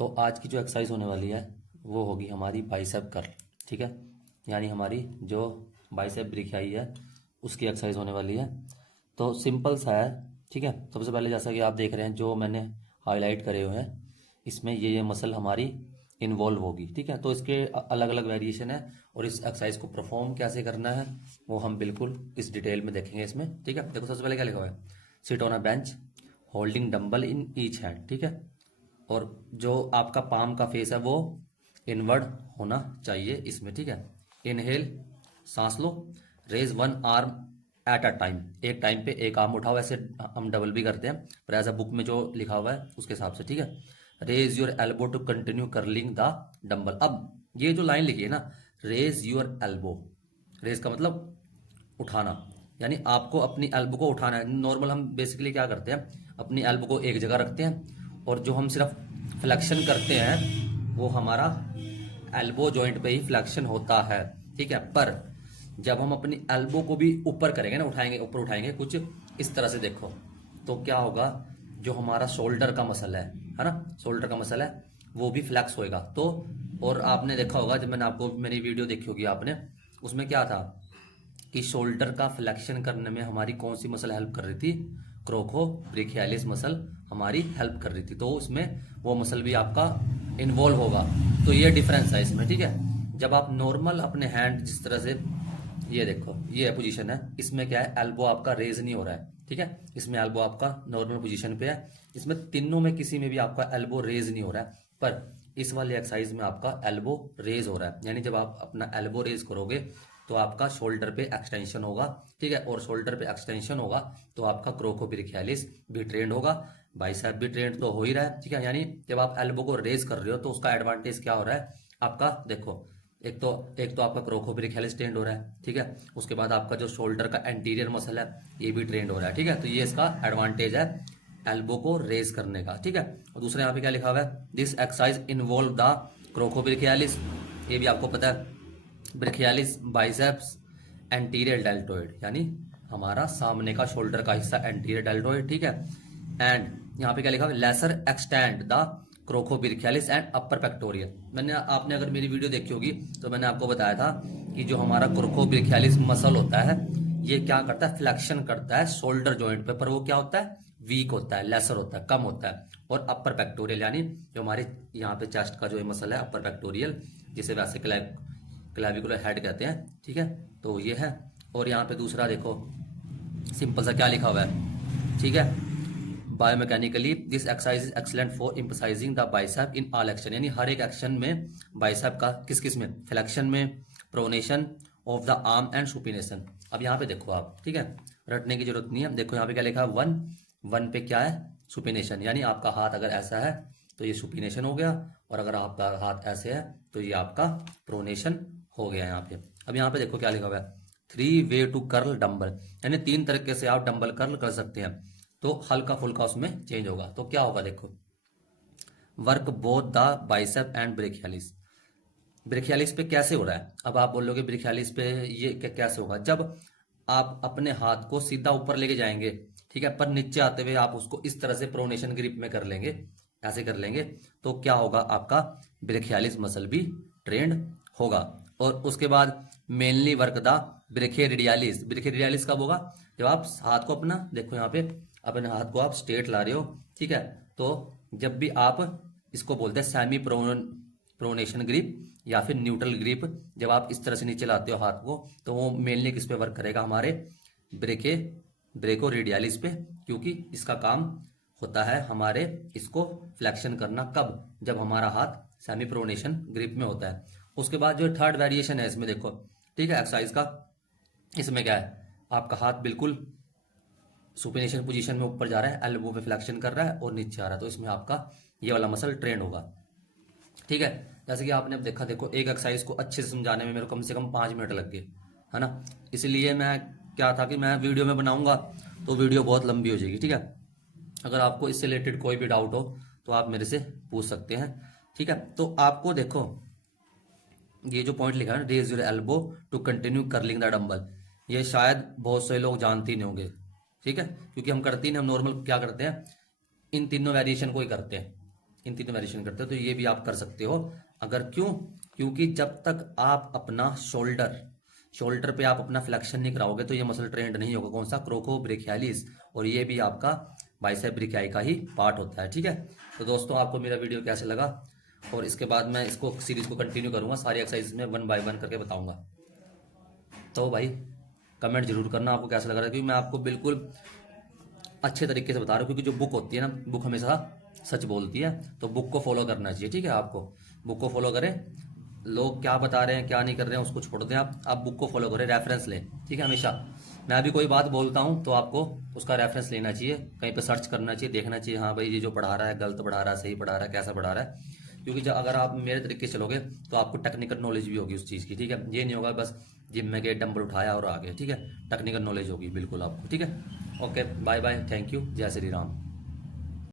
तो आज की जो एक्सरसाइज होने वाली है वो होगी हमारी बाइसेप कर्ल। ठीक है, यानी हमारी जो बाइसेप ब्रिखियाई है उसकी एक्सरसाइज होने वाली है। तो सिंपल सा है। ठीक है, सबसे पहले जैसा कि आप देख रहे हैं जो मैंने हाईलाइट करे हुए हैं इसमें ये मसल हमारी इन्वॉल्व होगी। ठीक है, तो इसके अलग अलग वेरिएशन है और इस एक्सरसाइज को परफॉर्म कैसे करना है वो हम बिल्कुल इस डिटेल में देखेंगे इसमें। ठीक है, देखो सबसे पहले क्या लिखा हुआ है, sit on a bench holding dumbbell in each hand. ठीक है, और जो आपका पाम का फेस है वो इनवर्ड होना चाहिए इसमें। ठीक है, इनहेल सांस लो, raise one arm at a time, एक टाइम पे एक आर्म उठाओ। ऐसे हम डबल भी करते हैं पर एज अ बुक में जो लिखा हुआ है उसके हिसाब से। ठीक है, raise your elbow to continue curling the dumbbell. अब ये जो लाइन लिखी है ना, रेज योर एल्बो, रेज का मतलब उठाना, यानी आपको अपनी एल्बो को उठाना है। नॉर्मल हम बेसिकली क्या करते हैं, अपनी एल्बो को एक जगह रखते हैं और जो हम सिर्फ फ्लेक्शन करते हैं वो हमारा एल्बो जॉइंट पे ही फ्लेक्शन होता है। ठीक है, पर जब हम अपनी एल्बो को भी ऊपर करेंगे ना, उठाएंगे, ऊपर उठाएंगे कुछ इस तरह से, देखो तो क्या होगा, जो हमारा शोल्डर का मसल है ना, शोल्डर का मसल है वो भी फ्लैक्स होएगा। तो और आपने देखा होगा, जब मैंने आपको मेरी वीडियो देखी होगी आपने, उसमें क्या था कि शोल्डर का फ्लेक्शन करने में हमारी कौन सी मसल हेल्प कर रही थी, क्रोको ब्रेकियालिस मसल हमारी हेल्प कर रही थी। तो उसमें वो मसल भी आपका इन्वॉल्व होगा। तो ये डिफरेंस है इसमें। ठीक है, जब आप नॉर्मल अपने हैंड जिस तरह से, ये देखो ये पोजीशन है, इसमें क्या है, एल्बो आपका रेज नहीं हो रहा है। ठीक है, इसमें एल्बो आपका नॉर्मल पोजीशन पे है, इसमें तीनों में किसी में भी आपका एल्बो रेज नहीं हो रहा है। पर इस वाले एक्सरसाइज में आपका एल्बो रेज हो रहा है, यानी जब आप अपना एल्बो रेज करोगे तो आपका शोल्डर पे एक्सटेंशन होगा। ठीक है, और शोल्डर पे एक्सटेंशन होगा तो आपका क्रोकोब्रेकियालिस भी ट्रेंड होगा, बाइसेप भी ट्रेंड तो हो ही रहा है। ठीक है, यानी जब आप एल्बो को रेज कर रहे हो तो उसका एडवांटेज क्या हो रहा है आपका, देखो एक तो आपका क्रोकोब्रेकियालिस ट्रेंड हो रहा है। ठीक है, उसके बाद आपका जो शोल्डर का एंटीरियर मसल है ये भी ट्रेंड हो रहा है। ठीक है, तो ये इसका एडवांटेज है एल्बो को रेज करने का। ठीक है, और दूसरे यहाँ पे क्या लिखा हुआ है, दिस एक्सरसाइज इन्वॉल्व द क्रोकोब्रेकियालिस, ये भी आपको पता है, ब्रेकियालिस बाइसेप्स एंटीरियर डेल्टोइड, यानी हमारा सामने का शोल्डर का हिस्सा एंटीरियर डेल्टोइड। ठीक है, एंड यहाँ पे क्या लिखा है, lesser extend the coracobrachialis and upper pectoral. मैंने आपने अगर मेरी वीडियो देखी होगी तो मैंने आपको बताया था कि जो हमारा क्रोकोब्रेकियालिस मसल होता है ये क्या करता है, फ्लेक्शन करता है शोल्डर जॉइंट पे, पर वो क्या होता है, वीक होता है, लेसर होता है, कम होता है। और अपर पेक्टोरियल यानी जो हमारे यहाँ पे चेस्ट का जो मसल है अपर पेक्टोरियल, जिसे वैसे क्लैविकुलर हेड कहते हैं। ठीक है, तो ये है। और यहाँ पे दूसरा देखो सिंपल सा क्या लिखा हुआ है। ठीक है, biomechanically this exercise is excellent for emphasising the bicep in all action, यानी हर एक एक्शन में बाइसेप का किस किस में, फ्लेक्शन में, pronation of the arm and supination. अब यहाँ पे देखो आप, ठीक है, रटने की जरूरत नहीं है। देखो यहाँ पे क्या लिखा है, वन, वन पे क्या है, सुपिनेशन, यानी आपका हाथ अगर ऐसा है तो ये सुपिनेशन हो गया, और अगर आपका हाथ ऐसे है तो ये आपका प्रोनेशन हो गया यहाँ पे। अब यहाँ पे देखो क्या लिखा हुआ है, 3 वे टू कर्ल डंबल, यानी 3 तरीके से आप डंबल कर्ल कर सकते हैं। तो हल्का फुल्का उसमें चेंज होगा। तो क्या होगा देखो, work both the bicep and brachialis. Brachialis पे कैसे हो रहा है, अब आप बोलोगे ब्रेकियालिस पे ये कैसे होगा, जब आप अपने हाथ को सीधा ऊपर लेके जाएंगे, ठीक है, पर नीचे आते हुए आप उसको इस तरह से प्रोनेशन ग्रिप में कर लेंगे, ऐसे कर लेंगे, तो क्या होगा, आपका ब्रेकियालिस मसल भी ट्रेंड होगा। और उसके बाद mainly work the brachioradialis. Brachioradialis कब होगा, जब आप हाथ को अपना, देखो यहाँ पे अपने हाथ को आप स्ट्रेट ला रहे हो। ठीक है, तो जब भी आप इसको बोलते हैं सेमी प्रोनेशन ग्रिप या फिर न्यूट्रल ग्रिप, जब आप इस तरह से नीचे लाते हो हाथ को तो वो मेनली किस पे वर्क करेगा, हमारे ब्रेकोरेडियालिस पे, क्योंकि इसका काम होता है हमारे इसको फ्लेक्शन करना, कब, जब हमारा हाथ सेमी प्रोनेशन ग्रिप में होता है। उसके बाद जो थर्ड वेरिएशन है इसमें देखो, ठीक है, एक्सरसाइज का, इसमें क्या है, आपका हाथ बिल्कुल सुपिनेशन पोजीशन में ऊपर जा रहा है, एल्बो पे फ्लेक्शन कर रहा है और नीचे आ रहा है, तो इसमें आपका ये वाला मसल ट्रेंड होगा। ठीक है, जैसे कि आपने अब देखा, देखो एक एक्सरसाइज को अच्छे से समझाने में मेरे को कम से कम 5 मिनट लग गए, है ना। इसलिए मैं क्या था कि मैं वीडियो में बनाऊंगा तो वीडियो बहुत लंबी हो जाएगी। ठीक है, अगर आपको इससे रिलेटेड कोई भी डाउट हो तो आप मेरे से पूछ सकते हैं। ठीक है, तो आपको देखो ये जो पॉइंट लिखा है ना, raise your elbow to continue curling the dumbbell, ये शायद बहुत से लोग जानते ही नहीं होंगे। ठीक है, क्योंकि हम करते ही नहीं, हम नॉर्मल क्या करते हैं, इन तीनों वेरिएशन को ही करते हैं। इन तीनों वेरिएशन करते हो, तो ये भी आप कर सकते हो। अगर क्यों, क्योंकि जब तक आप अपना शोल्डर पे आप अपना फ्लेक्शन नहीं कराओगे तो ये मसल ट्रेंड नहीं होगा। कौन सा? क्रोको ब्रेकियालिस। और ये भी आपका बाइसेप ब्रेकियाई का ही पार्ट होता है, ठीक है। तो दोस्तों आपको मेरा वीडियो कैसे लगा, और इसके बाद मैं इसको सीरीज को कंटिन्यू करूंगा, सारी एक्सरसाइज में 1 बाय 1 करके बताऊंगा। तो भाई कमेंट जरूर करना आपको कैसा लग रहा है, क्योंकि मैं आपको बिल्कुल अच्छे तरीके से बता रहा हूँ। क्योंकि जो बुक होती है ना, बुक हमेशा सच बोलती है, तो बुक को फॉलो करना चाहिए, ठीक है। आपको बुक को फॉलो करें, लोग क्या बता रहे हैं क्या नहीं कर रहे हैं उसको छोड़ दें, आप बुक को फॉलो करें, रेफरेंस लें, ठीक है। हमेशा मैं भी कोई बात बोलता हूँ तो आपको उसका रेफरेंस लेना चाहिए, कहीं पर सर्च करना चाहिए, देखना चाहिए हाँ भाई ये जो पढ़ा रहा है गलत पढ़ा रहा है, सही पढ़ा रहा है, कैसा पढ़ा रहा है। क्योंकि जब अगर आप मेरे तरीके से चलोगे तो आपको टेक्निकल नॉलेज भी होगी उस चीज़ की, ठीक है। ये नहीं होगा बस जिम में गए डंबल उठाया और आ गए, ठीक है। टेक्निकल नॉलेज होगी बिल्कुल आपको, ठीक है। Okay, bye bye, thank you, जय श्री राम।